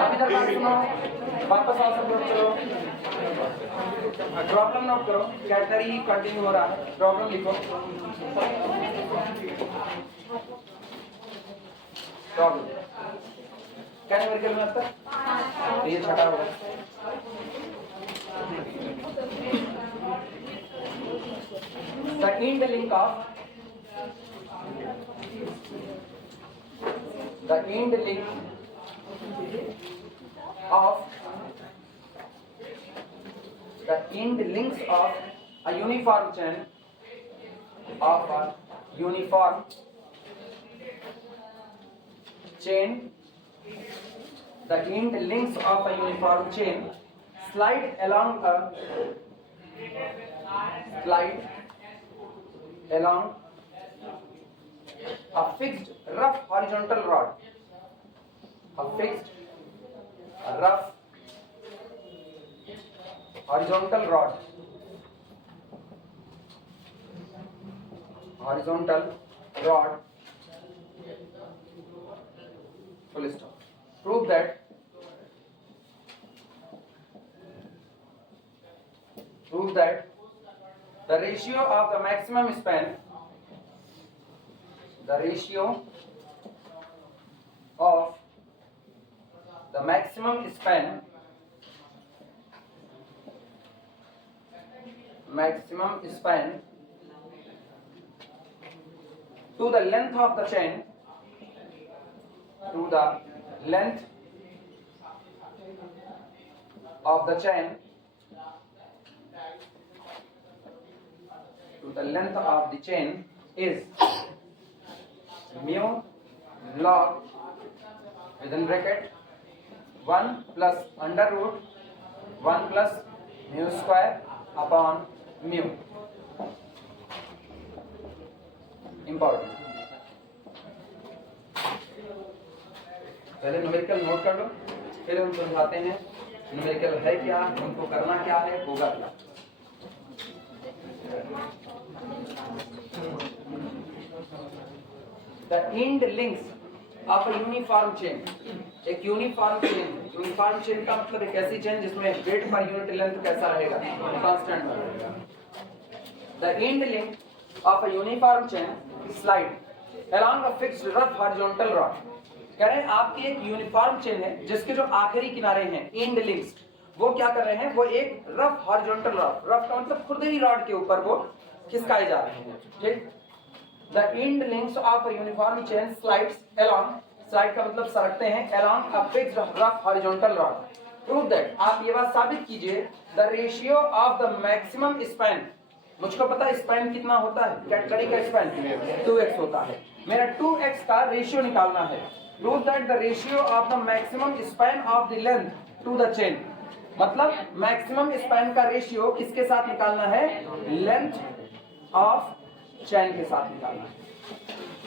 अभी तक बात सुनो, वापस आओ सब लोग, चलो प्रॉब्लम नोट करो, कैटरी कंटिन्यू हो रहा है, प्रॉब्लम लिखो। प्रॉब्लम क्या न्यूमेरिकल में अब तक? तो ये छठा होगा। The end link of the end links of a uniform chain the end links of a uniform chain slide along a fixed rough horizontal rod. A fixed rough horizontal rod. Full stop. Prove that the ratio of the maximum span to the length of the chain is mu log within bracket 1 plus under root 1 plus mu square upon mu. Important. पहले numerical note कर लो, फिर हम समझाते हैं numerical है क्या, उनको करना क्या है, होगा क्या। The end links of a uniform chain. एक यूनिफॉर्म चेन का मतलब एक ऐसी चेन जिसमें वेट पर यूनिट लेंथ कैसा रहेगा, कांस्टेंट रहेगा। The end link of a uniform chain slide along a fixed rough horizontal rod. कह रहे हैं आपकी एक यूनिफॉर्म चेन है जिसके जो आखिरी किनारे हैं एंड लिंक्स, वो क्या कर रहे हैं, वो एक रफ हॉरिजॉन्टल रॉड, रफ का मतलब खुरदरी रॉड के ऊपर वो खिसकाए जा रहे हैं। ठीक, The end links of a uniform chain slides along, slide का मतलब सरकते हैं, along a fixed rough horizontal rod. Prove that, आप ये बात साबित कीजिए, the ratio of the maximum span, मुझको पता है स्पैन कितना होता है, कैटगरी का स्पैन 2x होता है, मेरा 2x का रेशियो निकालना है। Prove that the ratio of the maximum span of the length to the chain, मतलब मैक्सिमम स्पैन का रेशियो किसके साथ निकालना है, लेंथ ऑफ चैन के साथ निकालना है,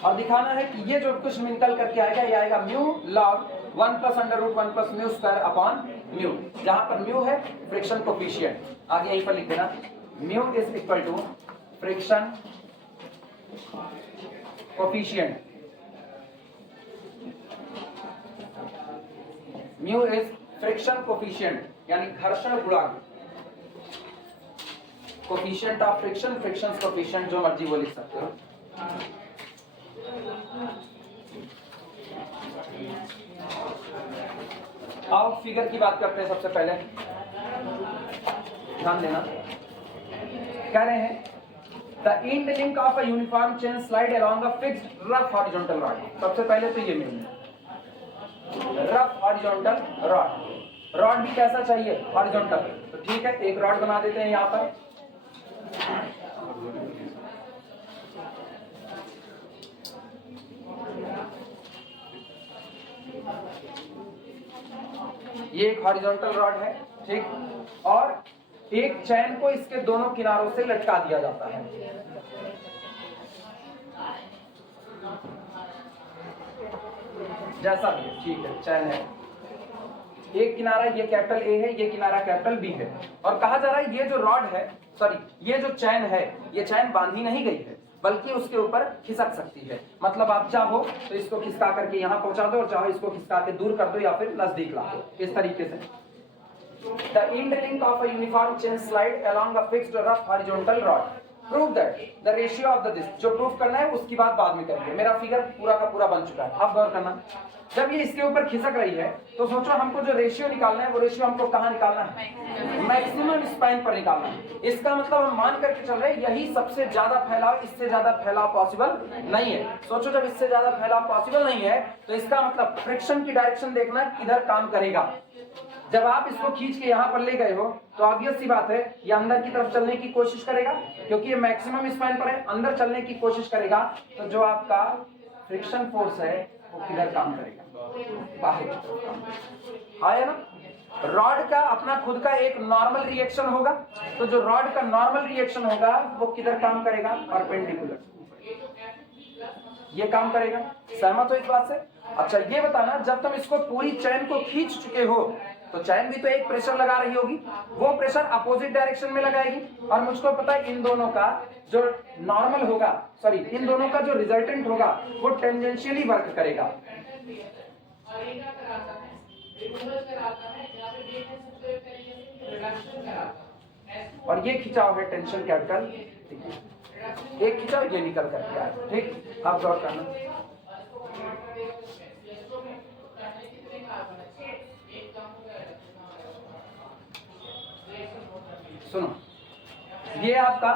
और दिखाना है कि ये जो कुछ निकल करके आएगा, ये आएगा mu log 1 plus under root 1 plus mu square upon mu, जहां पर म्यू है फ्रिक्शन कोफिशिएंट, आगे यहीं पर लिख देना, mu is equal to friction coefficient, mu is friction coefficient यानी घर्षण गुणांक, coefficient of friction, friction coefficient, जो मर्जी वो लिख सकते हो। आओ फिगर की बात करते हैं। सबसे पहले ध्यान देना, कह रहे हैं the end link of a uniform chain slide along a fixed rough horizontal rod. सबसे पहले तो ये मिल रफ हॉरिजॉन्टल रॉड, रॉड भी कैसा चाहिए, हॉरिजॉन्टल, तो ठीक है एक रॉड बना देते हैं यहां पर, ये एक हॉरिजॉन्टल रॉड है, ठीक, और एक चैन को इसके दोनों किनारों से लटका दिया जाता है। जैसा भी है, ठीक है, चैन है, एक किनारा ये कैपिटल ए है, ये किनारा कैपिटल बी है, और कहा जा रहा है ये जो रॉड है, सॉरी ये जो चैन है, ये चैन बांधी नहीं गई है, बल्कि उसके ऊपर खिसक सकती है। मतलब आप चाहो तो इसको खिसका करके यहाँ पहुंचा दो और चाहो इसको खिसका के दूर कर दो या फिर नजदीक ला दो, इस तरीके से। The end length of a uniform chain slide along a fixed rough horizontal rod. Prove that the ratio of the this. जो प्रूफ करना है उसकी बात बाद में करेंगे। मेरा फिगर पूरा का पूरा बन चुका है। अब गौर करना, जब ये इसके ऊपर खिसक रही है तो सोचो हमको जो रेशियो निकालना है वो रेशियो हमको कहाँ निकालना है? मैक्सिमम स्पैन पर निकालना है। इसका मतलब हम मान करके चल रहे हैं यही सबसे ज्यादा फैलाव, इससे ज्यादा फैलाव पॉसिबल नहीं है। सोचो जब इससे ज्यादा फैलाव पॉसिबल नहीं है तो इसका मतलब फ्रिक्शन की डायरेक्शन देखना किधर काम करेगा। जब आप इसको खींच के यहाँ पर ले गए हो तो ऑब्वियस सी बात है ये अंदर की तरफ चलने की कोशिश करेगा, क्योंकि ये मैक्सिमम स्पैन पर है, अंदर चलने की कोशिश करेगा। तो जो आपका फ्रिक्शन फोर्स है वो किधर काम करेगा? बाहर की तरफ काम करेगा। हाँ है ना? रॉड का अपना खुद का एक नॉर्मल रिएक्शन होगा, तो जो रॉड का नॉर्मल रिएक्शन होगा वो किधर काम करेगा? परपेंडिकुलर, ये काम करेगा। सहमत हो इस बात से? अच्छा ये बताना, जब तुम इसको पूरी चैन को खींच चुके हो तो चैन भी तो एक प्रेशर लगा रही होगी, वो प्रेशर अपोजिट डायरेक्शन में लगाएगी। और मुझको पता है इन दोनों का जो नॉर्मल होगा, सॉरी इन दोनों का जो रिजल्टेंट होगा वो टेंजेंशियली वर्क करेगा। और ये खिंचाव है टेंशन कैपिटल, एक खिंचाव ये निकल करके आए। ठीक, आप गौर करना। सुनो, ये आपका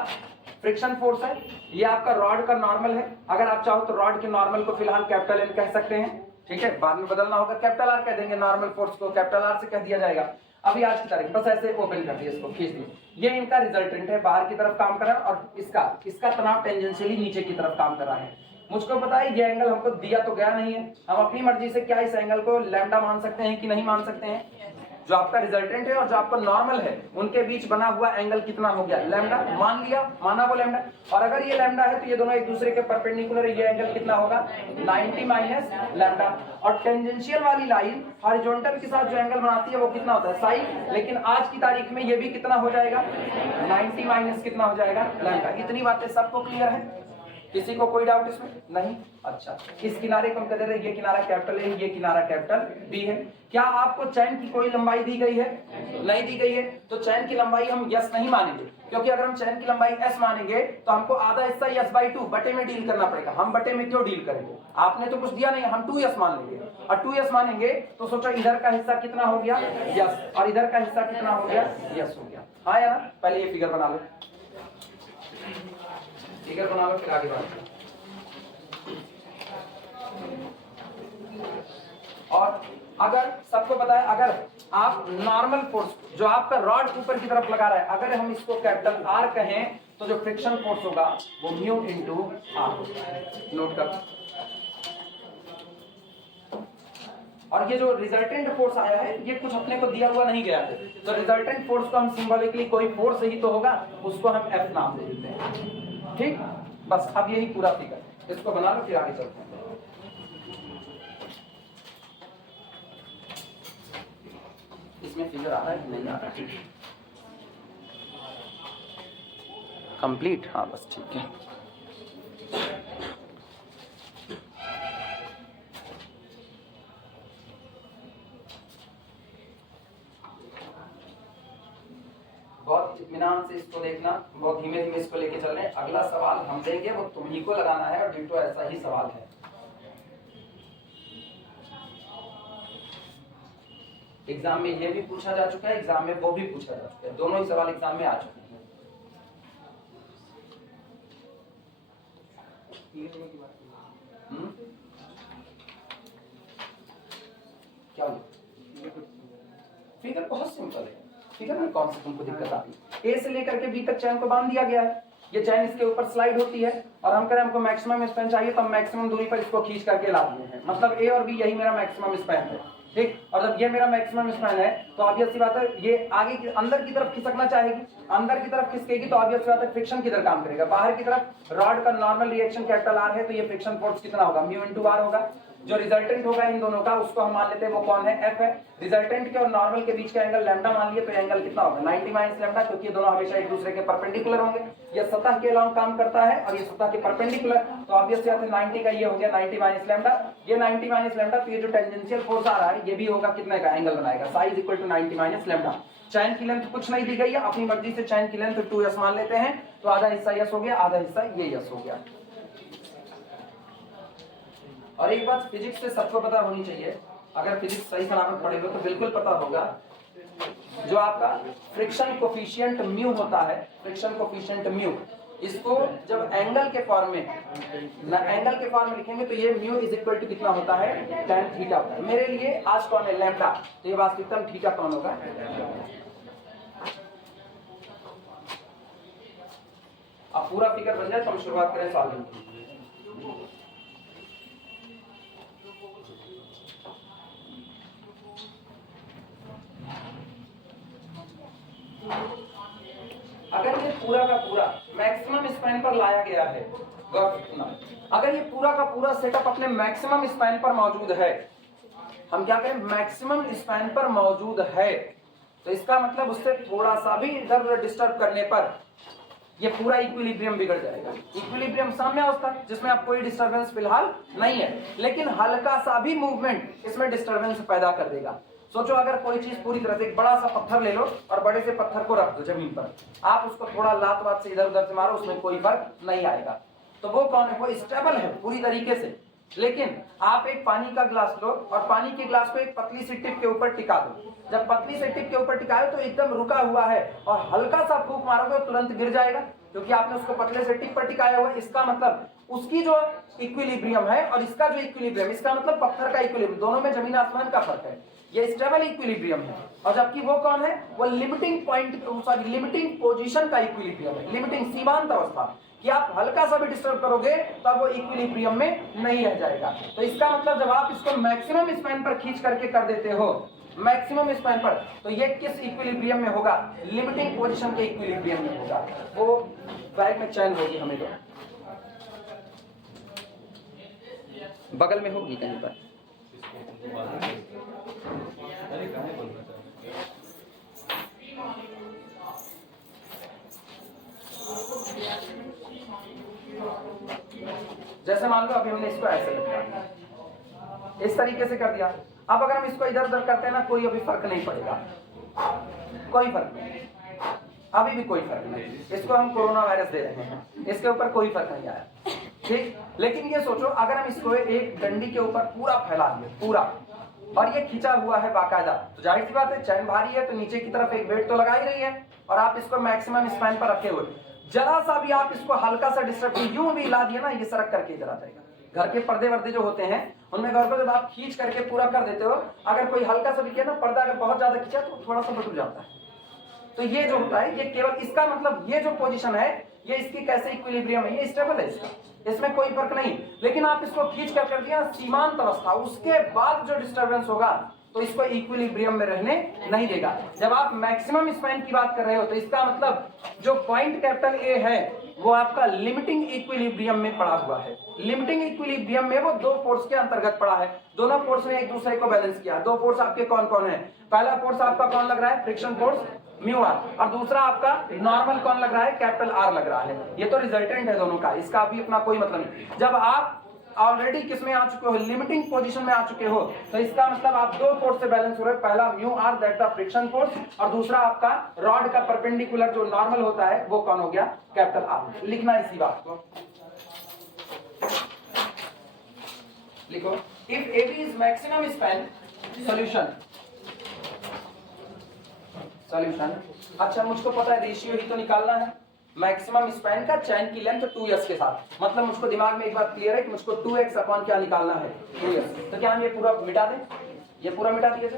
फ्रिक्शन फोर्स है, ये आपका रॉड का नॉर्मल है। अगर आप चाहो तो रॉड के नॉर्मल को फिलहाल कैपिटल एन कह सकते हैं, ठीक है, बाद में बदलना होगा कैपिटल आर कह देंगे, नॉर्मल फोर्स को कैपिटल आर से कह दिया जाएगा। अभी आज की तारीख बस ऐसे ओपन कर दिया, इसको खींच दिया। ये इनका रिजल्टेंट है, बाहर की तरफ काम कर रहा है और इसका तनाव टेंजेंशियली नीचे की तरफ काम कर रहा है। मुझको पता है ये एंगल हमको दिया तो गया नहीं है, हम अपनी मर्जी से क्या इस एंगल को लैम्डा मान सकते हैं कि नहीं मान सकते हैं। जो आपका रिजल्टेंट है और जो आपका नॉर्मल है उनके बीच बना हुआ एंगल कितना हो गया? लैम्डा। मान लिया, माना वो लैम्डा। और अगर ये लैम्डा है तो ये दोनों एक दूसरे के परपेंडिकुलर है, ये एंगल कितना होगा? 90 माइनस लैम्डा। और टेंजेंशियल वाली लाइन हॉरिजॉन्टल के साथ जो एंगल बनाती है वो कितना होता है? साइन। लेकिन आज की तारीख में ये भी कितना हो जाएगा? 90 माइनस कितना हो जाएगा? लैम्डा। इतनी बातें सबको क्लियर है? किसी को कोई डाउट इसमें नहीं? अच्छा, इस किनारे को हम कहते हैं ये किनारा कैपिटल ए, ये किनारा कैपिटल बी है। क्या आपको चैन की कोई लंबाई दी गई है? नहीं दी गई है, तो चैन की लंबाई हम यस नहीं मानेंगे, क्योंकि अगर हम चैन की लंबाई एस मानेंगे तो हमको आधा हिस्सा यस/2 बटे में डील करना पड़ेगा। हम बटे में क्यों डील करेंगे? आपने तो कुछ दिया नहीं, हम 2s मान लेंगे। और 2s मानेंगे तो सोचो इधर का हिस्सा कितना हो गया? यस, और इधर का हिस्सा कितना हो गया? यस हो गया। हाँ या ना? पहले ये फिगर बना लो, फिगर बना लो, फिर आगे बात। और अगर सबको पता है, अगर आप नॉर्मल फोर्स जो आपका रॉड ऊपर की तरफ लगा रहा है, अगर हम इसको कैपिटल आर कहें तो जो फ्रिक्शन फोर्स होगा वो म्यू इंटू आर। नोट कर। और ये जो रिजल्टेंट फोर्स आया है ये कुछ अपने को दिया हुआ नहीं गया है, तो रिजल्टेंट फोर्स को हम सिंबॉलिकली कोई फोर्स ही तो होगा, उसको हम एफ नाम दे देते हैं। ठीक, बस अब यही पूरा फिगर, इसको बना लो फिर आगे चलते हैं। इसमें फिगर आ रहा है कि नहीं आ रहा है? कंप्लीट? हाँ बस ठीक है। बहुत इत्मीनान से इसको देखना, बहुत धीमे धीमे इसको लेके चल रहे हैं। अगला सवाल हम देंगे वो तुम्ही को लगाना है और डिटो ऐसा ही सवाल है। एग्जाम में ये भी पूछा जा चुका है, एग्जाम में वो भी पूछा जा चुका है, दोनों ही सवाल एग्जाम में आ चुके हैं। क्या फिगर बहुत सिंपल है, फिगर में कौन सी तुमको दिक्कत आती है? ए से लेकर के बी तक चैन को बांध दिया गया है, ये चैन इसके ऊपर स्लाइड होती है और हम कह रहे हैं हमको मैक्सिमम स्पैन चाहिए, तो हम मैक्सिमम दूरी पर इसको खींच करके ला दिए हैं। मतलब ए और बी यही मेरा मैक्सिमम स्पैन है। ठीक, और जब ये मेरा मैक्सिमम स्पैन है तो ऑब्वियस सी बात है ये आगे की अंदर की तरफ खिसकना चाहेगी, अंदर की तरफ खिसकेगी तो ऑब्वियस सी बात है फ्रिक्शन किधर काम करेगा? बाहर की तरफ। रॉड का नॉर्मल रिएक्शन कैपिटल आर है तो ये फ्रिक्शन फोर्स कितना होगा? म्यू इंटू आर होगा। जो रिजल्टेंट होगा इन दोनों का उसको हम मान लेते हैं वो कौन है, एफ है। रिजल्टेंट के और नॉर्मल के बीच का एंगल लैम्डा मान लिए, तो एंगल कितना होगा 90 माइनस लैम्डा, क्योंकि ये दोनों हमेशा एक दूसरे के परपेंडिकुलर होंगे। ये सतह के अलाउंग काम करता है और ये सतह के परपेंडिकुलर, तो ऑब्वियस बात है 90 का ये हो गया 90 माइनस लैम्डा, ये 90 माइनस लैम्डा, तो ये जो टेंजेंशियल फोर्स आ रहा है ये भी होगा कितने का, एंगल बनाएगा, size equal to 90 minus lambda. Chain की लेंथ कुछ नहीं दी गई है, अपनी मर्जी से चैन की लेंथ 2s मान लेते हैं, तो आधा हिस्सा यस हो गया, आधा हिस्सा ये यस हो गया। और एक बात फिजिक्स से सबको पता होनी चाहिए, अगर फिजिक्स सही सलामत पढ़े हो तो बिल्कुल पता होगा, जो आपका फ्रिक्शन कोफिशिएंट म्यू होता है, फ्रिक्शन कोफिशिएंट म्यू, इसको जब एंगल के फॉर्म में लिखेंगे तो ये म्यू इज इक्वल टू कितना होता है, tan थीटा होता है। मेरे लिए आज कौन है, लैम्डा, तो ये वास्तविकता में थीटा कौन होगा। अब पूरा फिगर बन जाए तो हम शुरुआत करें सॉल्विंग की। अगर ये पूरा का पूरा मैक्सिमम स्पैन पर लाया गया है, अगर ये पूरा का पूरा सेटअप अपने मैक्सिमम स्पैन पर मौजूद है, हम क्या करें, मैक्सिमम स्पैन पर मौजूद है, तो इसका मतलब उससे थोड़ा सा भी इधर डिस्टर्ब करने पर ये पूरा इक्विलिब्रियम बिगड़ जाएगा। इक्विलिब्रियम साम्य अवस्था जिसमें आप कोई डिस्टर्बेंस फिलहाल नहीं है, लेकिन हल्का सा भी मूवमेंट इसमें डिस्टर्बेंस पैदा कर देगा। सोचो अगर कोई चीज पूरी तरह से, एक बड़ा सा पत्थर ले लो और बड़े से पत्थर को रख दो जमीन पर, आप उसको थोड़ा लात वात से इधर उधर से मारो, उसमें कोई फर्क नहीं आएगा। तो वो कौन है, वो स्टेबल है पूरी तरीके से। लेकिन आप एक पानी का ग्लास लो और पानी के ग्लास को एक पतली सी टिप के ऊपर टिका दो, जब पतली से टिप के ऊपर टिकाए तो एकदम रुका हुआ है और हल्का सा फूंक मारोगे तुरंत गिर जाएगा, क्योंकि आपने उसको पतले से टिप पर टिकाया हुआ है। इसका मतलब उसकी जो इक्विलिब्रियम है और इसका जो इक्विलिब्रियम, इसका मतलब पत्थर का इक्विलिब्रियम, दोनों में जमीन आसमान का फर्क है। ये स्टेबल इक्विलिब्रियम है, और जबकि वो कौन है, वो limiting point, sorry limiting position का इक्विलिब्रियम है, लिमिटिंग सीमांत अवस्था, कि आप हल्का सा भी डिस्टर्ब करोगे तब वो इक्विलिब्रियम में नहीं रह जाएगा। तो इसका मतलब जब आप इसको मैक्सिमम स्पैन पर खींच करके कर देते हो, मैक्सिमम स्पैन पर, तो ये किस इक्विलिब्रियम में होगा, लिमिटिंग पोजीशन के इक्विलिब्रियम में होगा। वो बैग में चैन होगी, हमें तो बगल में होगी कहीं पर। जैसे मान लो अभी हमने इसको ऐसे रखा, इस तरीके से कर दिया। अब अगर हम इसको इधर उधर करते हैं ना, कोई अभी फर्क नहीं पड़ेगा, कोई फर्क नहीं, अभी भी कोई फर्क नहीं। इसको हम कोरोना वायरस दे रहे हैं, इसके ऊपर कोई फर्क नहीं आया, ठीक। लेकिन ये सोचो अगर हम इसको एक डंडी के ऊपर पूरा फैला दिए, पूरा, और ये खिंचा हुआ है बाकायदा, तो जाहिर सी बात है चैन भारी है तो नीचे की तरफ एक वेट तो लगा ही रही है, और आप इसको मैक्सिमम स्पैन पर रखे हुए, जरा सा भी आप इसको हल्का सा डिस्टर्ब यूं भी हिला दिया ना, ये सरक करके इधर आ जाएगा। घर के पर्दे वर्दे जो होते हैं उनमें घर पर जब आप खींच करके पूरा कर देते हो, अगर कोई हल्का सा भी किया ना, पर्दा अगर बहुत ज्यादा खींचा तो थोड़ा सा बटुक जाता है। तो ये जो होता है, ये केवल इसका मतलब ये जो पोजीशन है, ये इसकी कैसे इक्विलिब्रियम है, ये स्टेबल है इसका, इसमें कोई फर्क नहीं। लेकिन आप इसको खींच कर दिया सीमांत अवस्था, उसके बाद जो डिस्टर्बेंस होगा तो इसको इक्विलिब्रियम में रहने नहीं देगा। जब आप मैक्सिमम स्पैन की बात कर रहे हो तो इसका मतलब जो पॉइंट कैपिटल ए है वो आपका लिमिटिंग इक्विलिब्रियम में पड़ा हुआ है। लिमिटिंग इक्विलिब्रियम में वो दो फोर्स के अंतर्गत पड़ा है, दोनों फोर्स ने एक दूसरे को बैलेंस किया। दो फोर्स आपके कौन कौन है, पहला फोर्स आपका कौन लग रहा है, फ्रिक्शन फोर्स म्यू आर, और दूसरा आपका नॉर्मल कौन लग रहा है, कैपिटल आर लग रहा है। ये तो रिजल्टेंट है दोनों का, इसका अभी अपना कोई मतलब नहीं। जब आप ऑलरेडी किस में आ चुके हो, लिमिटिंग पोजीशन में आ चुके हो, तो इसका मतलब आप दो फोर्स से बैलेंस हो रहे हो, पहला mu R that the friction force, और दूसरा आपका रॉड का परपेंडिकुलर जो नॉर्मल होता है वो कौन हो गया, कैपिटल आर। लिखना इसी बात को, लिखो if AB is maximum span, solution अच्छा मुझको पता है रेशियो ही तो निकालना है मैक्सिमम स्पैन का चैन की लेंथ 2s के साथ। मतलब मुझको दिमाग में एक बात क्लियर है कि मुझको 2x अपॉन क्या निकालना है, 2s। तो क्या हम ये पूरा मिटा दें, ये पूरा मिटा दिए थे।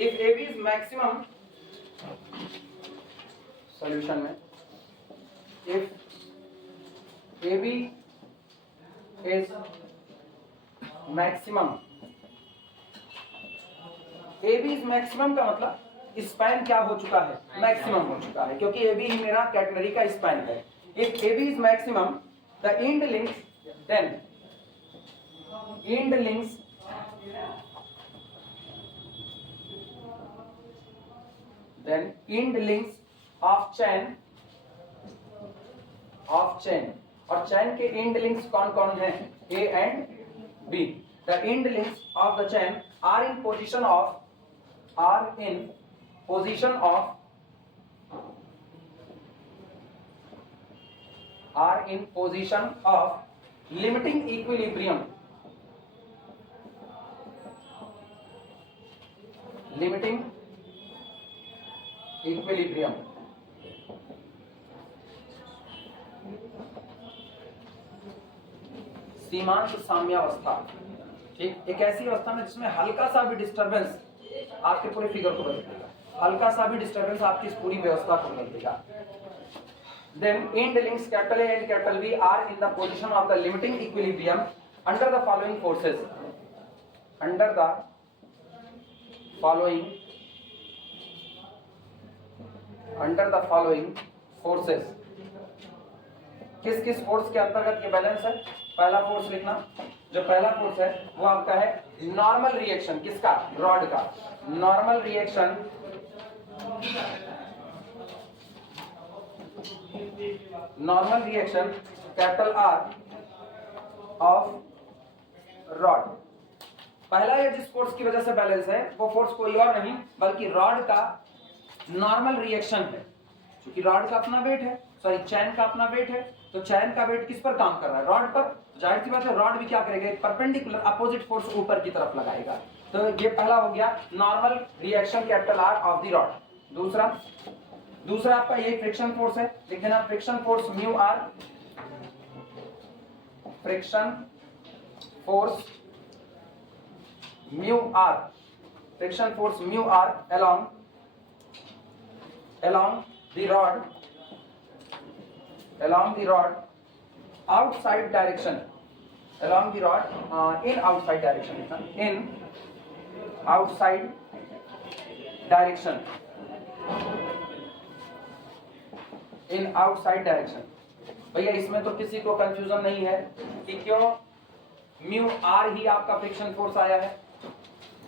If AB is maximum, solution में if AB is maximum A B is maximum का मतलब स्पैन क्या हो चुका है, मैक्सिमम हो चुका है, क्योंकि ए बी ही मेरा कैटेगरी का स्पैन है। If A B is maximum the end links then end links of chain और चैन के इंड लिंक्स कौन कौन है, A and B. The end links of the chain are in position of limiting equilibrium सीमांत साम्यावस्था। ठीक, एक ऐसी अवस्था में जिसमें हल्का सा भी डिस्टरबेंस आपके पूरे फिगर को बदल देगा, हल्का सा भी डिस्टरबेंस आपकी इस पूरी व्यवस्था को बदल देगा। Then end links capital A and capital B are in the position of the limiting equilibrium under the following forces. Under the following forces. किस किस फोर्स के अंतर्गत ये बैलेंस है? पहला फोर्स लिखना, जो पहला फोर्स है वो आपका है नॉर्मल रिएक्शन, किसका, रॉड का। Normal reaction capital R of rod. पहला ये जिस फोर्स की वजह से बैलेंस है वो फोर्स कोई और नहीं बल्कि रॉड का नॉर्मल रिएक्शन है, क्योंकि रॉड का अपना वेट है, सॉरी चैन का अपना वेट है, तो चैन का वेट किस पर काम कर रहा है, रॉड पर। जाहिर सी बात है रॉड भी क्या करेगा, एक परपेंडिकुलर अपोजिट फोर्स ऊपर की तरफ लगाएगा। तो ये पहला हो गया normal reaction capital R of the rod. दूसरा आपका ये फ्रिक्शन फोर्स है, लिख देना friction force mu R, friction force mu R along the rod outside direction, along the rod in outside direction, in outside direction। भैया इसमें तो किसी को कंफ्यूजन नहीं है कि क्यों म्यू आर ही आपका फ्रिक्शन फोर्स आया है।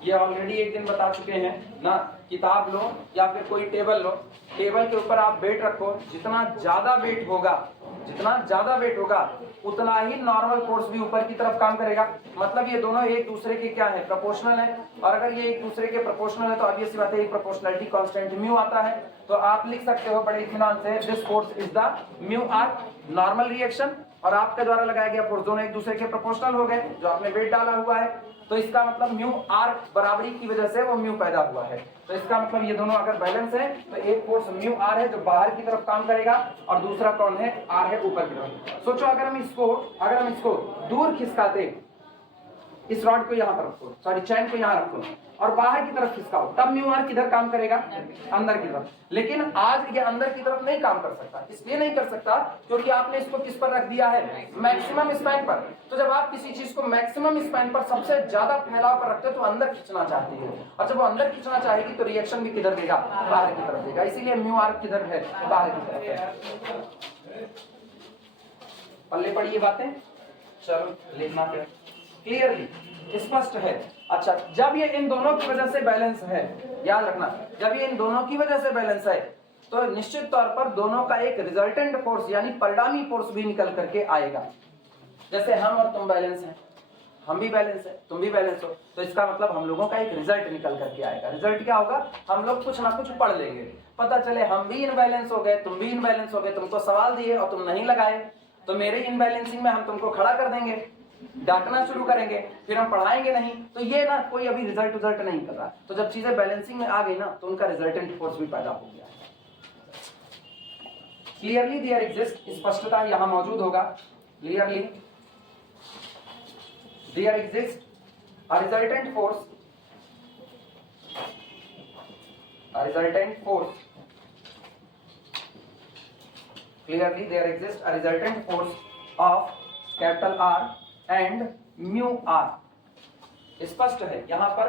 ये ऑलरेडी एक दिन बता चुके हैं ना, किताब लो या फिर कोई टेबल लो, टेबल के ऊपर आप वेट रखो, जितना ज्यादा वेट होगा उतना ही नॉर्मल फोर्स भी ऊपर की तरफ काम करेगा। मतलब ये दोनों एक दूसरे के क्या है, प्रोपोर्शनल है, और अगर ये एक दूसरे के प्रोपोर्शनल है तो ऑब्वियस सी बात है एक प्रोपोर्शनलिटी कांस्टेंट म्यू आता है। तो आप लिख सकते हो बड़े इत्मीनान से this force is the mu R normal reaction, और आपके द्वारा लगाया गया फोर्स दोनों एक दूसरे के प्रोपोर्शनल हो गए, जो आपने वेट डाला हुआ है। तो इसका मतलब म्यू आर बराबरी की वजह से वो म्यू पैदा हुआ है। तो इसका मतलब ये दोनों अगर बैलेंस है तो एक फोर्स म्यू आर है जो बाहर की तरफ काम करेगा, और दूसरा कौन है, आर है ऊपर की तरफ। सोचो अगर हम इसको दूर खिसकाते, इस रॉड को यहाँ पर रखो, सॉरी चैन को यहाँ रखो और बाहर की तरफ खिसकाओ, तब म्यू आर किधर काम करेगा, अंदर की तरफ। लेकिन आज ये अंदर की तरफ नहीं काम कर सकता, इसलिए नहीं कर सकता क्योंकि आपने इसको किस पर रख दिया है, मैक्सिमम स्पैन पर। तो जब आप किसी चीज को मैक्सिमम स्पैन पर सबसे ज्यादा फैलाव पर रखते हो तो अंदर खींचना चाहती है, और जब वो अंदर खींचना चाहेगी तो रिएक्शन भी किधर देगा, बाहर की तरफ देगा। इसीलिए म्यू आर किधर है, बाहर की तरफ है। पल्ले पड़ी ये बातें, चलो लिखना फिर क्लियरली स्पष्ट है। अच्छा, जब ये इन दोनों की वजह से बैलेंस है, याद रखना, जब ये इन दोनों की वजह से बैलेंस है तो निश्चित तौर पर दोनों का एक रिजल्टेंट फोर्स यानी परिणामी फोर्स भी निकल करके आएगा। जैसे हम और तुम बैलेंस हैं, हम भी बैलेंस है, तुम भी बैलेंस हो, तो इसका मतलब हम लोगों का एक रिजल्ट निकल करके आएगा। रिजल्ट क्या होगा, हम लोग कुछ ना कुछ पढ़ लेंगे, पता चले हम भी इनबैलेंस हो गए, तुम भी इनबैलेंस हो गए, तुमको सवाल दिए और तुम नहीं लगाए, तो मेरे इनबैलेंसिंग में हम तुमको खड़ा कर देंगे, डांटना शुरू करेंगे, फिर हम पढ़ाएंगे नहीं। तो ये ना कोई अभी रिजल्ट नहीं कर रहा। तो जब चीजें बैलेंसिंग में आ गई ना तो उनका रिजल्टेंट फोर्स भी पैदा हो गया। क्लियरली देयर एग्जिस्ट, स्पष्टता यहां मौजूद होगा। Clearly there exist a resultant force, clearly there exists a resultant force of capital R and mu R. स्पष्ट है, यहाँ पर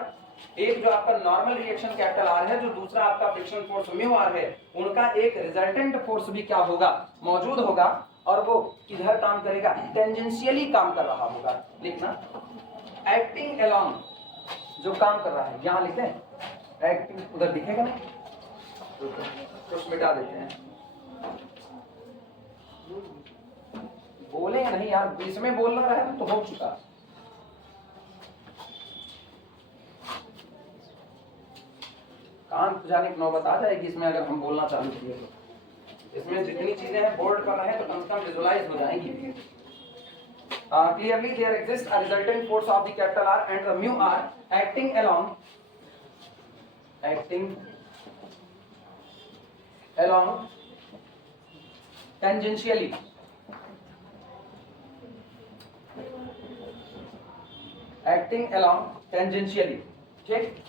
एक जो आपका नॉर्मल रिएक्शन कैपिटल आर है, जो दूसरा आपका फ्रिक्शन फोर्स म्यू आर है, उनका एक रिजल्टेंट फोर्स भी क्या होगा, मौजूद होगा, और वो किधर काम करेगा, टेंजेंशियली काम कर रहा होगा। लिखना एक्टिंग अलोंग, जो काम कर रहा है, यहां लिखते हैं एक्टिंग, उधर दिखेगा नहीं, कुछ मिटा देते हैं। बोले नहीं यार, बीच में बोलना रहे तो हो चुका। कान जाने की नौबत आ जाएगी इसमें, अगर हम बोलना चालू किए तो। इसमें जितनी चीजें हैं बोर्ड पर रहे तो कम से कम विजुअलाइज हो जाएंगी। Clearly there exists a resultant force of the capital R and the mu R acting along tangentially ठीक।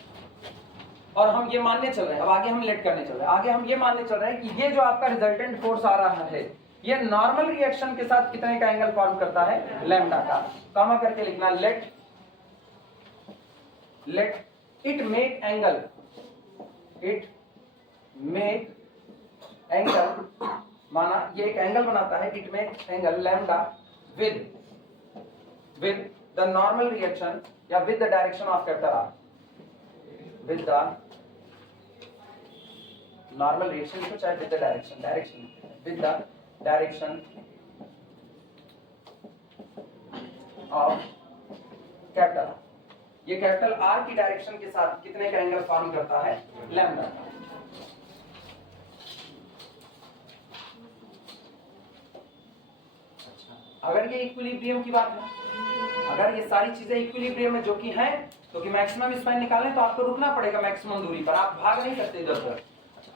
और हम ये मानने चल रहे हैं, अब आगे हम लेट करने चल रहे हैं, आगे हम ये मानने चल रहे हैं कि ये जो आपका रिजल्टेंट फोर्स आ रहा है, ये नॉर्मल रिएक्शन के साथ कितने का एंगल फॉर्म करता है, लैम्डा का। कामा करके लिखना लेट इट मेक एंगल, माना ये एक एंगल बनाता है, it make angle lambda with the normal reaction या with the direction of capital R, with the normal reaction को चाहे with the direction with the direction of capital R. ये capital R की डायरेक्शन के साथ कितने का एंगल फॉर्म करता है, लैम्डा। अगर ये इक्विलिब्रियम की बात है, अगर ये सारी चीजें इक्विलिब्रियम में जो कि हैं, तो कि मैक्सिमम स्पैन निकालें तो आपको रुकना पड़ेगा मैक्सिमम दूरी पर, आप भाग नहीं सकते इधर उधर।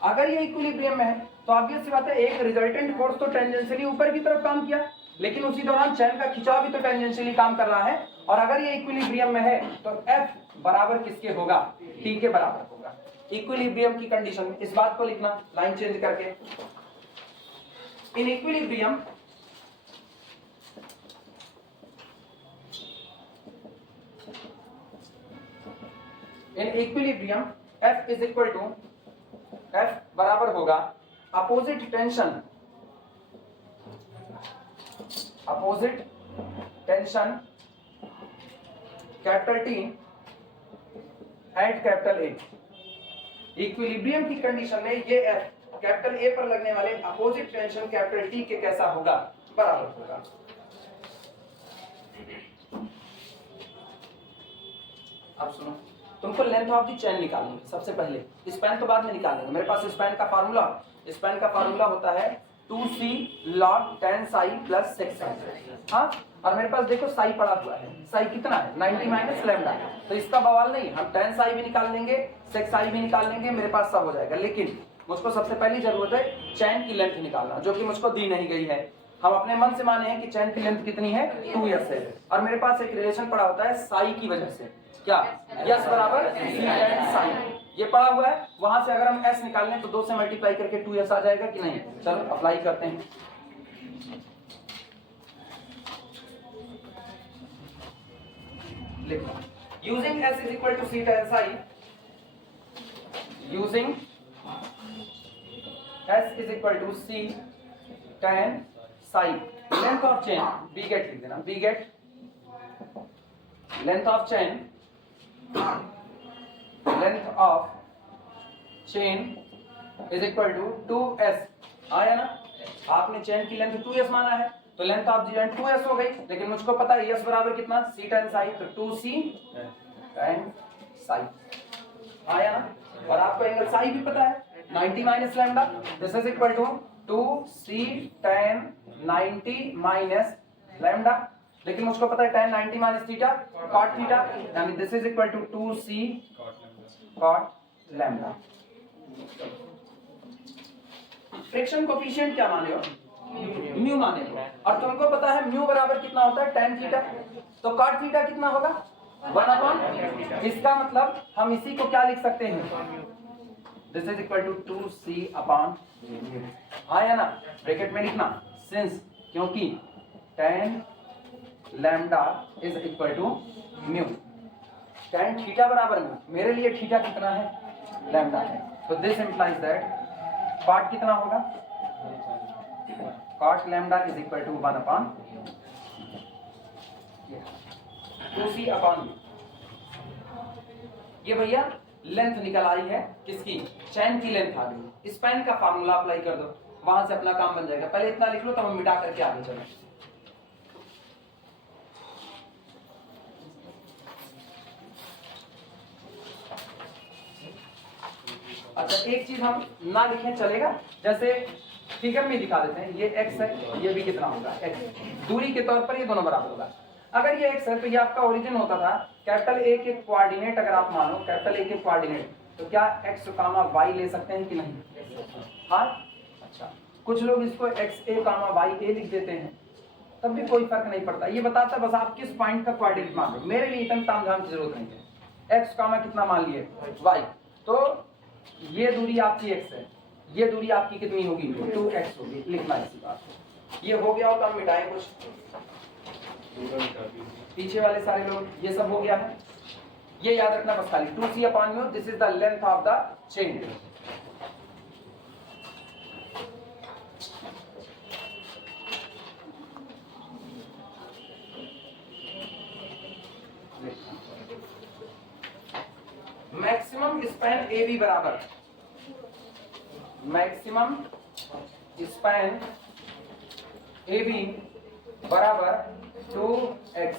अगर ये इक्विलिब्रियम में है तो ऑब्वियस सी बात है, एक रिजल्टेंट फोर्स तो टेंजेंशियली ऊपर की तरफ काम किया, लेकिन उसी दौरान चैन का खिंचाव भी तो टेंजेंशियली काम कर रहा है। और अगर ये इक्विलिब्रियम में है तो F बराबर किसके होगा, T के बराबर होगा इक्विलिब्रियम की कंडीशन में। इस बात को लिखना लाइन चेंज करके, in equilibrium F is equal to, F बराबर होगा opposite tension capital T at capital A। Equilibrium की कंडीशन में ये F कैपिटल A पर लगने वाले अपोजिट टेंशन कैपिटल T के कैसा होगा, बराबर होगा। अब सुनो, तुमको लेंथ ऑफ द चेन निकालनी है सबसे पहले, स्पैन तो बाद में निकालेंगे। मेरे पास स्पैन का फार्मूला होता है 2c log tan psi plus sec psi। हाँ, और मेरे पास देखो साई पड़ा हुआ है, साई कितना है 90 माइनस लैम्डा, तो इसका बवाल नहीं, हम tan psi भी निकाल लेंगे, sec psi भी निकाल लेंगे, मेरे पास सब हो जाएगा। लेकिन मुझको सबसे पहली जरूरत है चैन की लेंथ निकालना, जो कि मुझको दी नहीं गई है। हम अपने मन से माने हैं कि चैन की लेंथ कितनी है, 2s है, और मेरे पास एक रिलेशन पड़ा होता है साई की वजह से, क्या, s बराबर c tan psi, ये पड़ा हुआ है। वहां से अगर हम s निकाल लें तो 2 से मल्टीप्लाई करके 2s आ जाएगा कि नहीं। चलो अप्लाई करते हैं। लिखो using s is equal to c tan psi, using s is equal to c tan psi, length of chain b get लिख देना, b get length of chain, length of chain is equal to 2s। आया ना, आपने chain की length 2s माना है तो length of chain 2s हो गई, लेकिन मुझको पता है s बराबर कितना, c tan psi, तो 2c tan psi। आया ना, और आपको एंगल psi भी पता है 90 minus lambda, this is equal to 2c tan 90 minus lambda, लेकिन मुझको पता है tan 90 minus theta cot theta, यानी this is equal to 2c cot lambda. Friction coefficient क्या माने हो, म्यू माने हो, और तुमको पता है म्यू बराबर कितना होता है tan थीटा, तो cot थीटा कितना होगा 1/, इसका मतलब हम इसी को क्या लिख सकते हैं, this is equal to 2c upon mu. आया ना, ब्रैकेट में लिखना सिंस, क्योंकि tan lambda is equal to mu. tan theta बराबर में मेरे लिए थीटा कितना है, लैम्डा है। तो दिस इंप्लाइज दैट कॉट कितना होगा, cot lambda is equal to 1 upon 2c upon. ये भैया लेंथ निकल आई है, किसकी, चैन की लेंथ आ गई। स्पैन का फार्मूला अप्लाई कर दो, वहां से अपना काम बन जाएगा। पहले इतना लिख लो तब हम मिटा करके आगे चलें। अच्छा एक चीज हम ना लिखें चलेगा, जैसे फिगर में दिखा देते हैं, ये x है, ये भी कितना होगा x, दूरी के तौर पर ये दोनों बराबर होगा। अगर ये x है तो ये आपका ओरिजिन होता था कैपिटल A के कोऑर्डिनेट, अगर आप मानो कैपिटल A के कोऑर्डिनेट, तो क्या x, y ले सकते हैं कि नहीं, हाँ। अच्छा कुछ लोग इसको xa, ya लिख देते हैं, तब भी कोई फर्क नहीं पड़ता। ये बताता बस आप किस पॉइंट का कोऑर्डिनेट मान लो, मेरे लिए इतना तामझाम की जरूरत नहीं है। x, कितना मान लिए y, तो ये दूरी आपकी x है, ये दूरी आपकी कितनी होगी 2x होगी, लिखना इसी बात को। ये हो गया हो तो हम मिटाएं कुछ, पीछे वाले सारे लोग, ये सब हो गया है। ये याद रखना बस खाली 2c upon mu, this is the length of the chain. Maximum span A B बराबर, मैक्सिमम स्पैन ए बी बराबर 2x,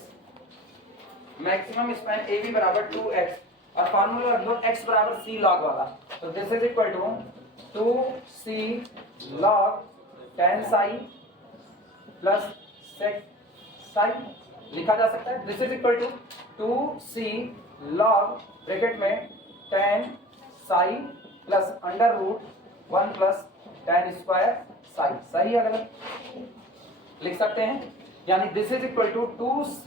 maximum span A B बराबर 2x और फार्मूला रख दो x बराबर c log वाला। तो this is equal to 2c log tan psi plus sec psi लिखा जा सकता है। This is equal to 2c log bracket में tan psi plus under root 1 plus tan square psi, सही है गलत, लिख सकते हैं। यानी this is equal to 2c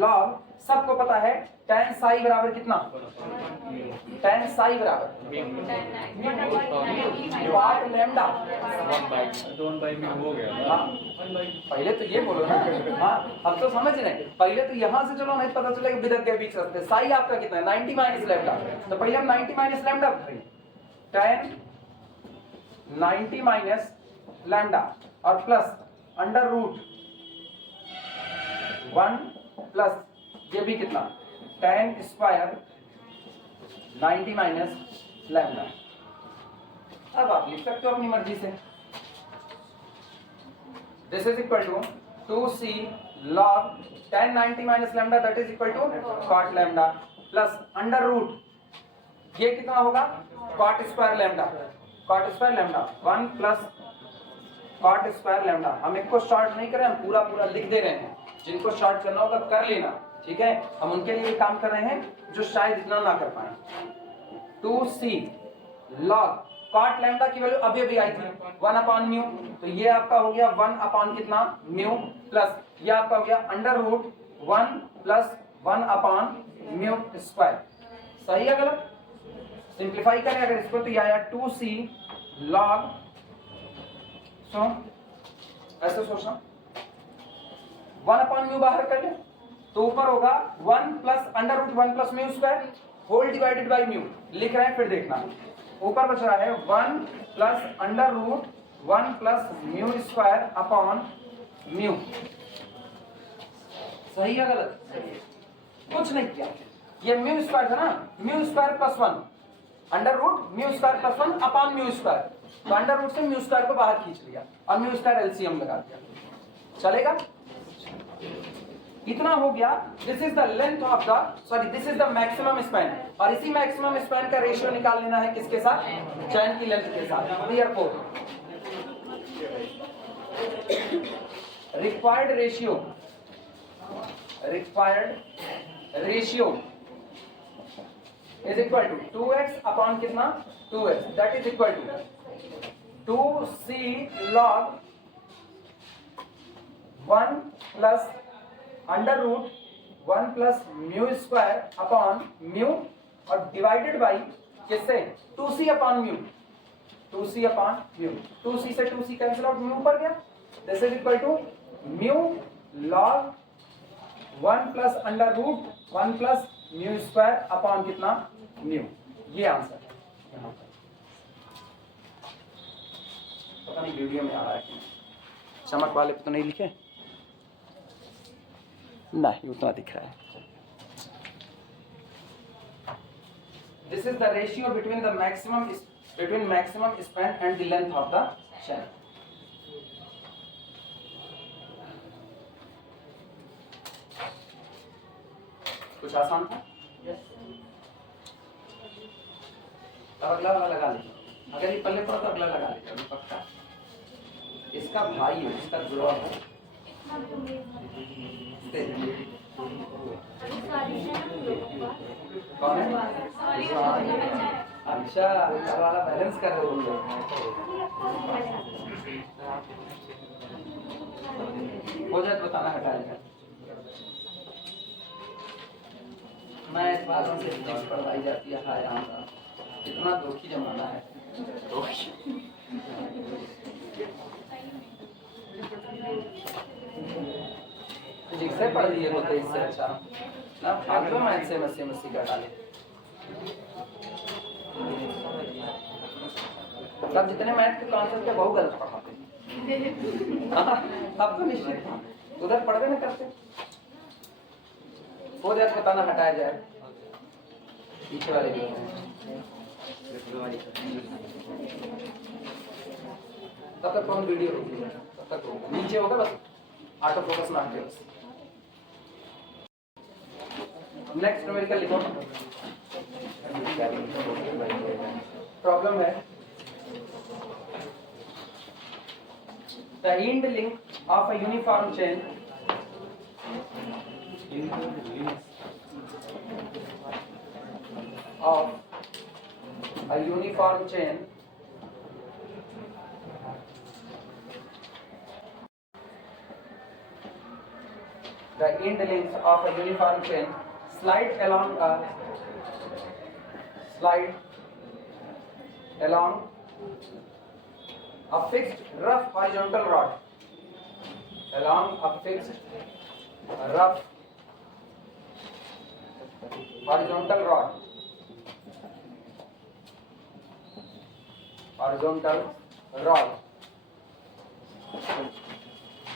log, सबको पता है tan psi बराबर कितना, tan psi बराबर कॉट लैम्डा 1/2 हो गया। हाँ पहले तो ये बोलो ना, हाँ अब तो समझ रहे हैं। पहले तो यहाँ से चलो, नहीं पता चलेगा बिदक के बीच रखते। साई आपका कितना है 90 माइनस लैम्डा, तो पहले हम 90 minus lambda tan 90 minus lambda और प्लस अंडर रूट 1 प्लस ये भी कितना tan स्क्वायर 90 माइनस लैम्डा। अब आप लिख सकते हो अपनी मर्जी से। This is equal to 2c log tan 90 minus lambda, that is equal to cot lambda plus under root ये कितना होगा cot square lambda, cot square lambda 1 plus cot square lambda. हम एक को शॉर्ट नहीं कर रहे, हम पूरा पूरा लिख दे रहे हैं। जिनको शॉर्ट करना होगा कर लेना, ठीक है। हम उनके लिए काम कर रहे हैं जो शायद इतना ना कर पाए। 2c log cot लैम्डा की वैल्यू अभी अभी आई थी 1 अपॉन म्यू, तो ये आपका हो गया 1 अपॉन कितना म्यू प्लस ये आपका हो गया under root 1 plus 1 upon mu square, सही है गलत। सिंप्लीफाई करें अगर इसको तो ये आया 2c log, सो ऐसे सोचना 1 अपॉन म्यू बाहर कर ले तो ऊपर होगा 1 plus under root 1 plus mu square whole divided by mu, लिख रहे हैं फिर देखना। ऊपर बच रहा है 1 plus under root 1 plus mu square upon mu, सही है गलत, कुछ नहीं किया। ये म्यू स्क्वायर था ना, mu square plus 1 under root mu square plus 1 upon mu square, तो अंडर रूट से म्यू स्क्वायर को बाहर खींच लिया और म्यू स्क्वायर एलसीएम लगा दिया, चलेगा। इतना हो गया। This is the length of the, sorry this is the maximum span, और इसी मैक्सिमम स्पैन का रेशियो निकाल लेना है किसके साथ, चैन की लेंथ के साथ। Therefore required ratio is equal to 2x upon कितना 2x, that is equal to 2c log 1 plus under root 1 plus mu square upon mu और डिवाइडेड बाई किससे 2c upon mu, 2c upon mu, 2c से 2c cancel out, mu ऊपर गया। This is equal to mu log 1 plus under root 1 plus mu square upon कितना mu, ये answer है यहाँ पर। पता नहीं वीडियो में आ रहा है कि नहीं, चमक वाले पे तो नहीं लिखे, नहीं उतना दिख रहा है। This is the ratio between maximum span and the length of the channel. कुछ आसान था? अब अगला वाला लगा लीजिए, अगर ये पल्ले पड़ा तो अगला लगा लीजिए, अभी पक्का। इसका भाई है, इसका जुड़वा है। कौन है? अच्छा, वाला बैलेंस कर रहे हो तुम लोग। हो जाए तो बताना, हटा लेगा। मैं इस बातों से फिजिक्स पढ़वाई जाती है, हाय यहाँ इतना दुखी जमाना है। फिजिक्स से पढ़ लिए होते इससे अच्छा ना, फालतू में मैथ से मस्सी का डाले। तब जितने मैथ के कॉन्सेप्ट थे बहुत गलत पढ़ाते, अब तो निश्चित था उधर पढ़वे न करते। हो जाए बताना, हटाया जाए पीछे वाले भी। तब तक कौन वीडियो होगी, तब तक नीचे होगा बस, ऑटो फोकस में आके बस। नेक्स्ट न्यूमेरिकल लिखो। प्रॉब्लम है the end link of a uniform chain of a uniform chain the end links of a uniform chain slide along a fixed rough horizontal rod, along a fixed rough horizontal rod,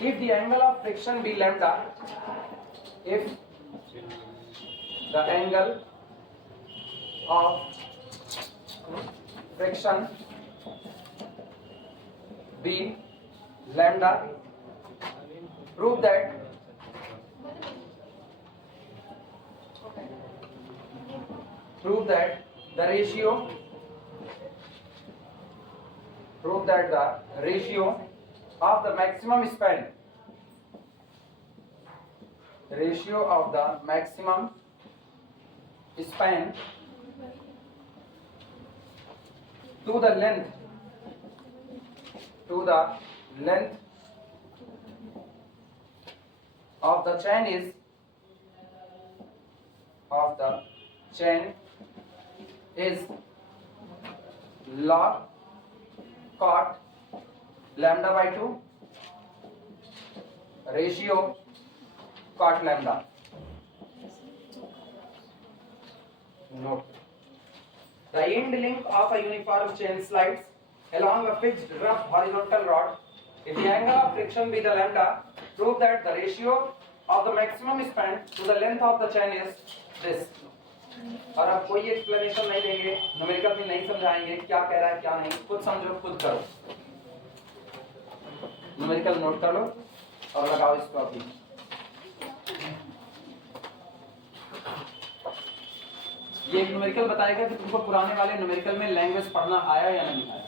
if the angle of friction be lambda, if the angle of friction be lambda, prove that the ratio of the maximum span to the length of the chain is log cot lambda by 2 ratio cot lambda. Note. The end link of a uniform chain slides along a fixed rough horizontal rod. If the angle of friction be the lambda, prove that the ratio of the maximum span to the length of the chain is this. और अब कोई explanation नहीं देंगे, numerical भी नहीं समझाएंगे क्या कह रहा है क्या नहीं, खुद समझो खुद करो। न्यूमेरिकल नोट कर लो और लगाओ इसको अभी। ये न्यूमेरिकल बताएगा कि तुमको पुराने वाले न्यूमेरिकल में लैंग्वेज पढ़ना आया या नहीं आया।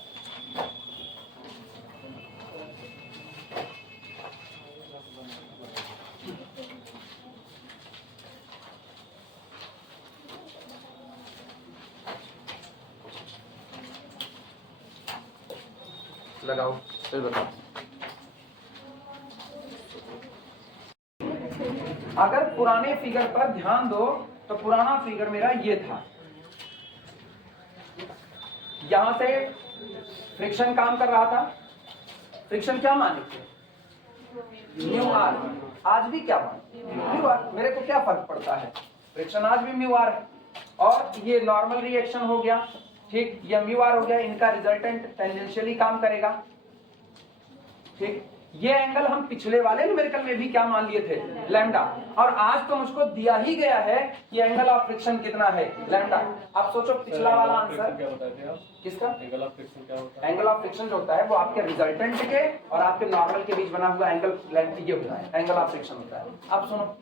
लगाओ फिर बताओ। अगर पुराने फिगर पर ध्यान दो तो पुराना फिगर मेरा ये था, यहां से फ्रिक्शन काम कर रहा था। फ्रिक्शन क्या माने थे? Mu R. आज भी क्या माने? Mu R. मेरे को क्या फर्क पड़ता है? फ्रिक्शन आज भी म्यू आर है, और ये नॉर्मल रिएक्शन हो गया, ठीक, ये म्यू आर हो गया, इनका रिजल्टेंट टेंजेंशियली काम करेगा, ठीक। ये एंगल हम पिछले वाले न्यूमेरिकल में भी क्या मान लिए थे, लैम्डा, और आज तो मुझको दिया ही गया है कि एंगल ऑफ फ्रिक्शन कितना है, लैम्डा। अब सोचो पिछला वाला आंसर क्या बताते हैं आप? किसका? एंगल ऑफ फ्रिक्शन क्या होता है? एंगल ऑफ फ्रिक्शन जो होता है वो आपके रिजल्टेंट के और आपके नॉर्मल के बीच बना हुआ एंगल, लेंथ ये होता है, एंगल ऑफ फ्रिक्शन होता है। अब सुनो,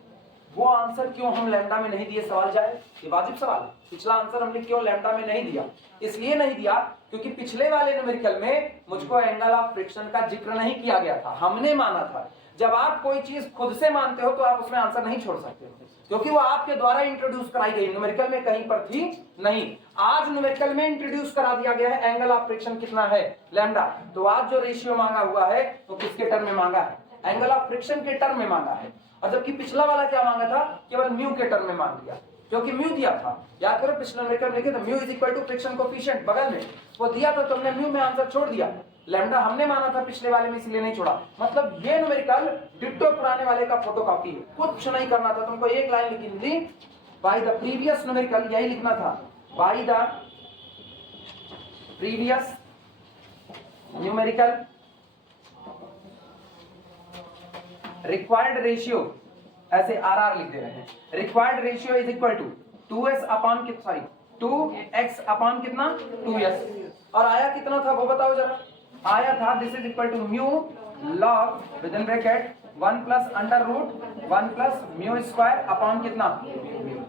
वो आंसर क्यों हम लैम्डा में नहीं दिए, सवाल जाए, ये वाजिब सवाल है। पिछला आंसर हमने क्यों लैम्डा में नहीं दिया, इसलिए नहीं दिया क्योंकि पिछले वाले न्यूमेरिकल में मुझको एंगल ऑफ फ्रिक्शन का जिक्र नहीं किया गया था, हमने माना था। जब आप कोई चीज खुद से मानते हो तो आप उसमें आंसर नहीं छोड़ सकते हो, क्योंकि वो आपके द्वारा इंट्रोड्यूस कराई गई, न्यूमेरिकल में कहीं पर थी नहीं। आज न्यूमेरिकल में इंट्रोड्यूस करा दिया गया है एंगल ऑफ फ्रिक्शन कितना है, लैम्डा। तो आज जो रेशियो मांगा हुआ है वो किसके टर्म में मांगा है, एंगल ऑफ फ्रिक्शन के टर्म में मांगा है। और जबकि पिछला वाला क्या मांगा था, केवल म्यू के टर्म में मांग लिया, क्योंकि म्यू दिया था। याद करो पिछले न्यूमेरिकल में लिखे थे mu is equal to friction coefficient, बगल में वो दिया था, तुमने म्यू में आंसर छोड़ दिया। लैम्डा हमने माना था पिछले वाले में, इसलिए नहीं छोड़ा। मतलब ये न्यूमेरिकल डिट्टो पुराने वाले का फोटोकॉपी है, कुछ नहीं करना था तुमको। एक लाइन लिखी थी, बाय द प्रीवियस न्यूमेरिकल, यही लिखना था, by the previous numerical required ratio, ऐसे आर लिख दे रहे हैं, required ratio is equal to 2s upon कितना, सॉरी 2x अपॉन कितना 2s, और आया कितना था वो बताओ जरा। आया था this is equal to mu log with in bracket 1 plus under root 1 plus mu square upon कितना,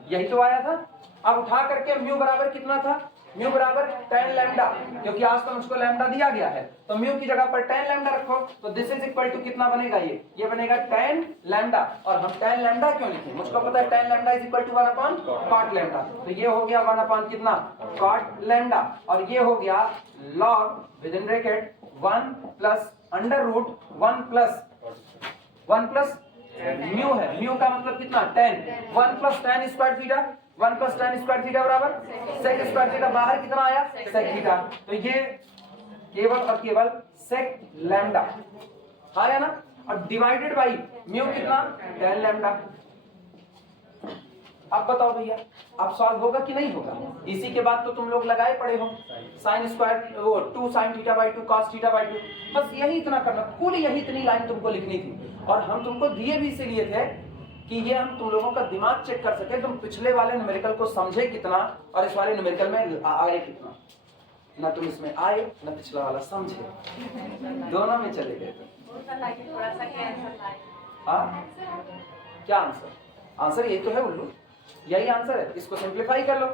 यही तो आया था। अब उठा करके म्यू बराबर कितना था, म्यू बराबर 10 लैम्डा, क्योंकि आज तो मुझको लैम्डा दिया गया है, तो म्यू की जगह पर 10 लैम्डा रखो, तो दिस इज इक्वल टू कितना बनेगा, ये बनेगा 10 लैम्डा। और हम 10 लैम्डा क्यों लिखे, मुझको पता है 10 lambda is equal to 1 upon cot lambda, तो ये हो गया 1 अपॉन कितना कॉट लैम्डा, और ये हो गया log with in bracket 1 plus under root 1 plus mu है, म्यू का मतलब कितना 10, 1 plus 10 square theta, 1 plus 10 square theta बराबर सेक स्क्वायर थीटा, बाहर कितना आया सेक थीटा, तो ये केवल और केवल सेक लैम्डा आया ना, और डिवाइडेड बाई म्यू कितना 10 लैम्डा। अब बताओ भैया, अब सॉल्व होगा कि नहीं होगा, इसी के बाद तो तुम लोग लगाए पड़े हो, साइन स्क्वायर वो 2 sine theta by 2 cos theta by 2, बस यही इतना करना, कुल यही इतनी लाइन तुमको लिखनी थी। और हम तुमको दिए भी इसीलिए थे कि ये हम तुम लोगों का दिमाग चेक कर सके, तुम पिछले वाले न्यूमेरिकल को समझे कितना और इस वाले न्यूमेरिकल में आए कितना। ना तुम इसमें आए ना पिछला वाला समझे, दोनों में चले गए तुम। हाँ क्या आंसर, आंसर यही तो है उल्लू, यही आंसर है, इसको सिंप्लीफाई कर लो।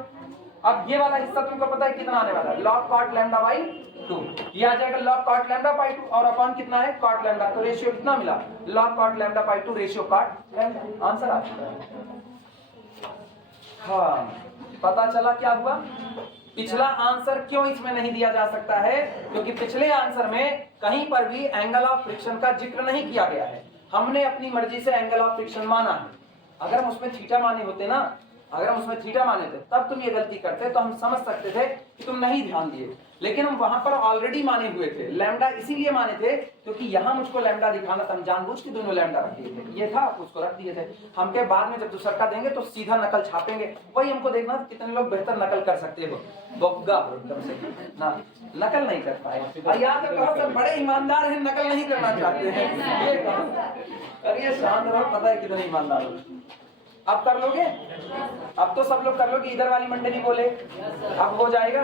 अब ये वाला हिस्सा तुमको पता है कितना आने वाला है, लॉग कॉट लैम्डा बाई 2, ये आ जाएगा log cot लैम्डा बाई 2, और अपॉन कितना है cot लैम्डा, तो रेशियो कितना मिला log cot lambda by 2 ratio cot lambda, answer आ चुका है। हाँ पता चला क्या हुआ, पिछला आंसर क्यों इसमें नहीं दिया जा सकता है, क्योंकि पिछले आंसर में कहीं पर भी एंगल ऑफ फ्रिक्शन का जिक्र नहीं किया गया है, हमने अपनी मर्जी से एंगल ऑफ फ्रिक्शन माना है। अगर हम उसमें थीटा माने होते ना, अगर हम उसमें थीटा माने थे तब तुम ये गलती करते, तो हम समझ सकते थे कि तुम नहीं ध्यान दिए, लेकिन हम वहां पर ऑलरेडी माने हुए थे। लैम्डा इसीलिए माने थे क्योंकि यहाँ मुझको लैम्डा दिखाना था, हम जानबूझ के दोनों लैम्डा रख दिए थे, ये था उसको रख दिए थे। हम के बाद में जब दूसरा का देंगे तो सीधा नकल छापेंगे, वही हमको देखना कितने लोग बेहतर नकल कर सकते हो, बोग्गा एकदम से ना नकल नहीं कर पाए। याद रखो सब बड़े ईमानदार हैं, नकल नहीं करना चाहते हैं, ये अरे शांत रहो, पता है कितने ईमानदार हो। अब कर लोगे, अब तो सब लोग कर लोगे, इधर वाली मंडली बोले अब हो जाएगा।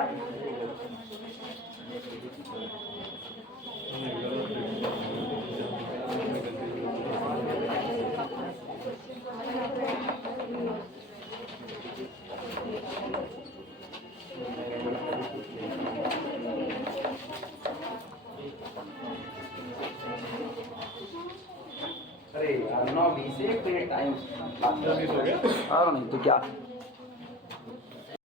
अरे यार 9:20 एक मिनट टाइम, और नहीं तो क्या।